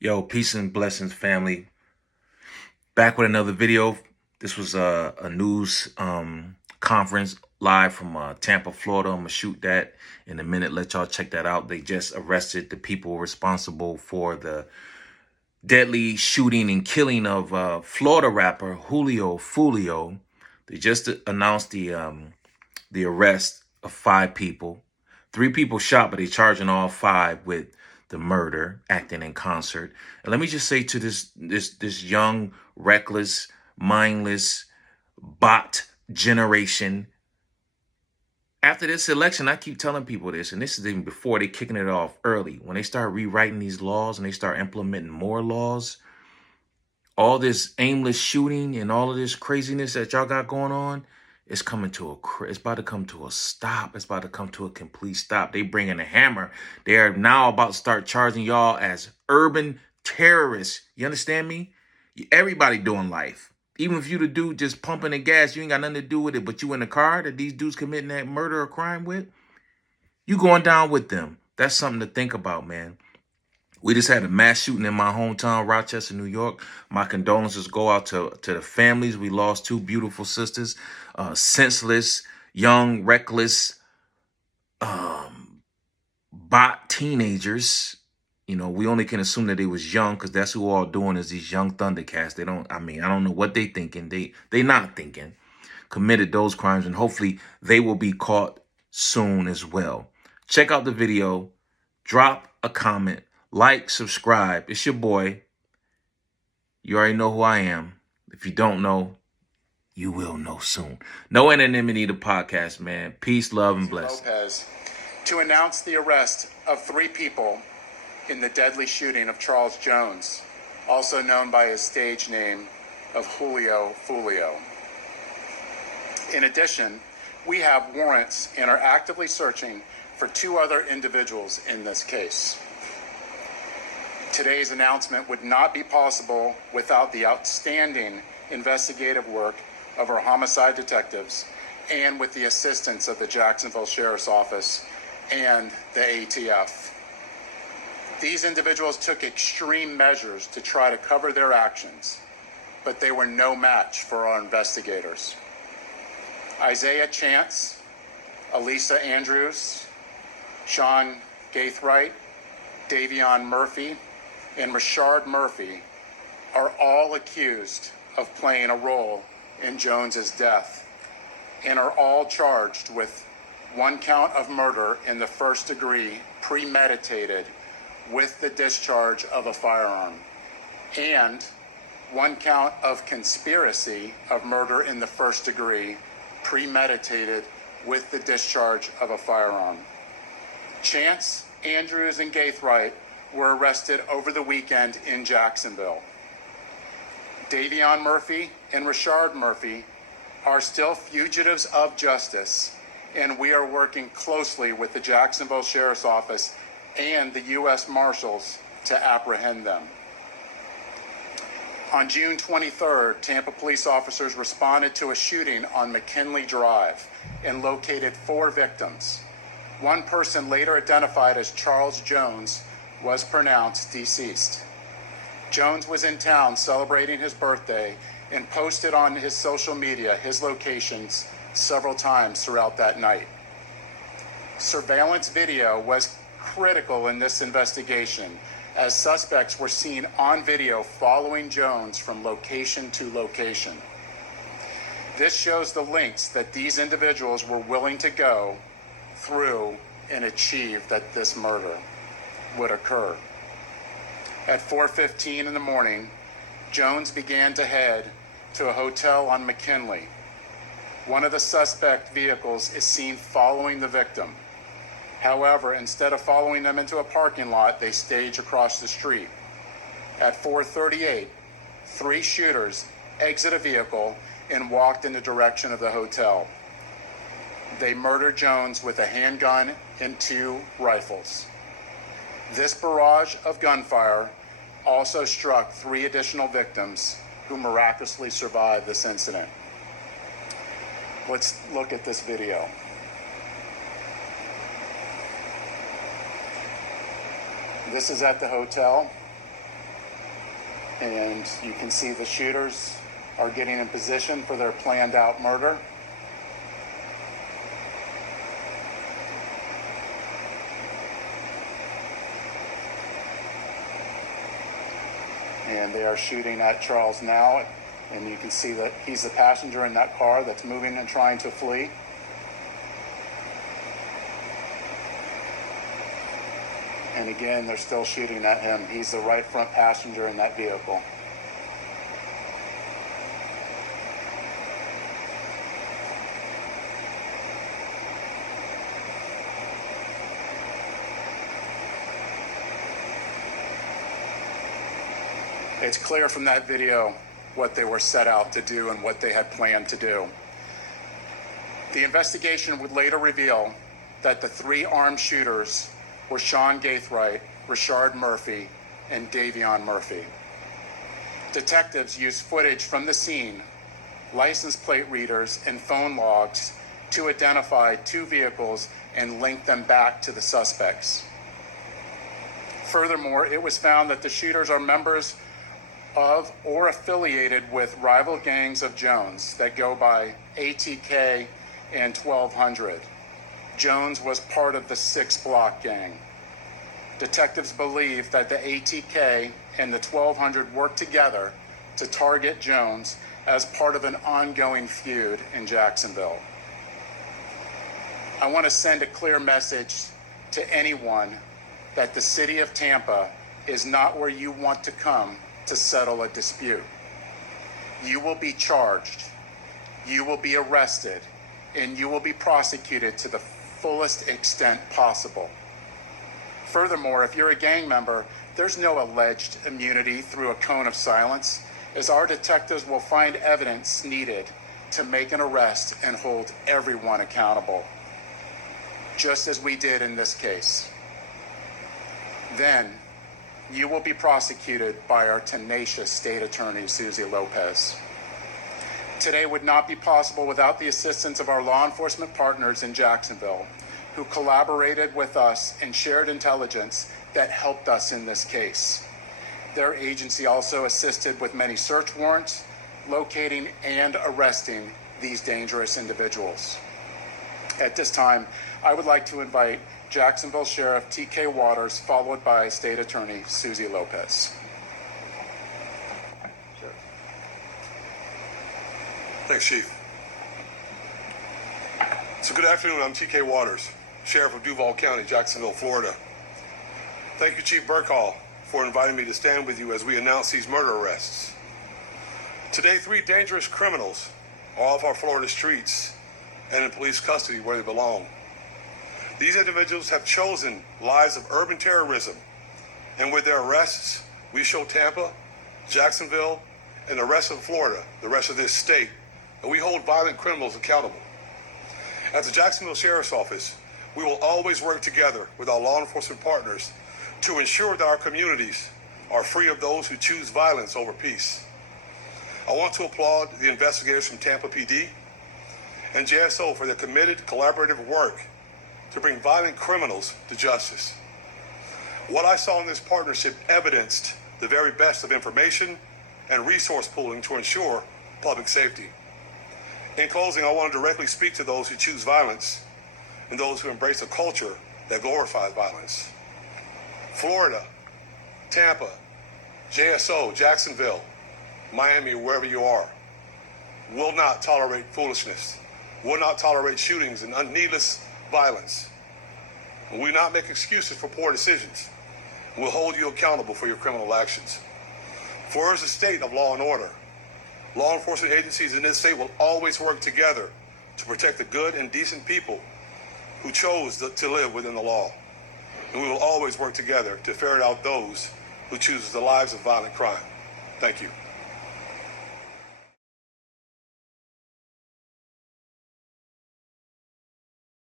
Yo, peace and blessings, family. Back with another video. This was a news conference live from Tampa, Florida. I'm gonna shoot that in a minute. Let y'all check that out. They just arrested the people responsible for the deadly shooting and killing of Florida rapper Julio Foolio. They just announced the arrest of 5 people. 3 people shot, but they charging all 5 with the murder, acting in concert. And let me just say to this young, reckless, mindless bot generation. After this election, I keep telling people this, and this is even before they kicking it off early. When they start rewriting these laws and they start implementing more laws, all this aimless shooting and all of this craziness that y'all got going on, it's coming to it's about to come to a stop. It's about to come to a complete stop. They bringing a hammer. They are now about to start charging y'all as urban terrorists. You understand me? Everybody doing life. Even if you the dude just pumping the gas, you ain't got nothing to do with it, but you in the car that these dudes committing that murder or crime with, you going down with them. That's something to think about, man. We just had a mass shooting in my hometown, Rochester, New York. My condolences go out to the families. We lost 2 beautiful sisters, senseless, young, reckless, um, bot teenagers. You know, we only can assume that they was young because that's who all doing is these young Thundercats. They don't, I mean, I don't know what they thinking. They not thinking. Committed those crimes, and hopefully they will be caught soon as well. Check out the video. Drop a comment. Like, subscribe. It's your boy. You already know who I am. If you don't know, you will know soon. No Anonymity, the podcast, man. Peace, love, and blessings. Lopez to announce the arrest of 3 people in the deadly shooting of Charles Jones, also known by his stage name of Julio Foolio. In addition, we have warrants and are actively searching for 2 other individuals in this case. Today's announcement would not be possible without the outstanding investigative work of our homicide detectives and with the assistance of the Jacksonville Sheriff's Office and the ATF. These individuals took extreme measures to try to cover their actions, but they were no match for our investigators. Isaiah Chance, Elisa Andrews, Sean Gaithright, Davion Murphy, and Rashard Murphy are all accused of playing a role in Jones's death and are all charged with 1 count of murder in the 1st degree premeditated with the discharge of a firearm and 1 count of conspiracy of murder in the 1st degree premeditated with the discharge of a firearm. Chance, Andrews, and Gaithright were arrested over the weekend in Jacksonville. Davion Murphy and Rashard Murphy are still fugitives of justice, and we are working closely with the Jacksonville Sheriff's Office and the U.S. Marshals to apprehend them. On June 23rd, Tampa police officers responded to a shooting on McKinley Drive and located 4 victims. 1 person, later identified as Charles Jones, was pronounced deceased. Jones was in town celebrating his birthday and posted on his social media his locations several times throughout that night. Surveillance video was critical in this investigation, as suspects were seen on video following Jones from location to location. This shows the lengths that these individuals were willing to go through and achieve that this murder would occur. At 4:15 in the morning, Jones began to head to a hotel on McKinley. One of the suspect vehicles is seen following the victim. However, instead of following them into a parking lot, they stage across the street. At 4:38, 3 shooters exit a vehicle and walked in the direction of the hotel. They murdered Jones with a handgun and 2 rifles. This barrage of gunfire also struck 3 additional victims who miraculously survived this incident. Let's look at this video. This is at the hotel. And you can see the shooters are getting in position for their planned out murder. And they are shooting at Charles now, and you can see that he's the passenger in that car that's moving and trying to flee. And again, they're still shooting at him. He's the right front passenger in that vehicle. It's clear from that video what they were set out to do and what they had planned to do. The investigation would later reveal that the three armed shooters were Sean Gaithright, Rashard Murphy, and Davion Murphy. Detectives used footage from the scene, license plate readers, and phone logs to identify two vehicles and link them back to the suspects. Furthermore, it was found that the shooters are members of or affiliated with rival gangs of Jones that go by ATK and 1200. Jones was part of the 6 Block gang. Detectives believe that the ATK and the 1200 worked together to target Jones as part of an ongoing feud in Jacksonville. I want to send a clear message to anyone that the city of Tampa is not where you want to come to settle a dispute. You will be charged, you will be arrested, and you will be prosecuted to the fullest extent possible. Furthermore, if you're a gang member, there's no alleged immunity through a cone of silence, as our detectives will find evidence needed to make an arrest and hold everyone accountable, just as we did in this case. Then, you will be prosecuted by our tenacious state attorney, Susie Lopez. Today would not be possible without the assistance of our law enforcement partners in Jacksonville, who collaborated with us and shared intelligence that helped us in this case. Their agency also assisted with many search warrants, locating and arresting these dangerous individuals. At this time, I would like to invite Jacksonville Sheriff T.K. Waters, followed by State Attorney Susie Lopez. Sure. Thanks, Chief. So good afternoon, I'm T.K. Waters, Sheriff of Duval County, Jacksonville, Florida. Thank you, Chief Burkhall, for inviting me to stand with you as we announce these murder arrests. Today, 3 dangerous criminals are off our Florida streets and in police custody where they belong. These individuals have chosen lives of urban terrorism, and with their arrests, we show Tampa, Jacksonville, and the rest of Florida, the rest of this state, that we hold violent criminals accountable. At the Jacksonville Sheriff's Office, we will always work together with our law enforcement partners to ensure that our communities are free of those who choose violence over peace. I want to applaud the investigators from Tampa PD and JSO for their committed collaborative work to bring violent criminals to justice. What I saw in this partnership evidenced the very best of information and resource pooling to ensure public safety. In closing, I want to directly speak to those who choose violence and those who embrace a culture that glorifies violence. Florida, Tampa, JSO, Jacksonville, Miami, wherever you are, will not tolerate foolishness, will not tolerate shootings and needless violence. We will not make excuses for poor decisions. We'll hold you accountable for your criminal actions. Florida is a state of law and order. Law enforcement agencies in this state will always work together to protect the good and decent people who chose to live within the law. And we will always work together to ferret out those who choose the lives of violent crime. Thank you.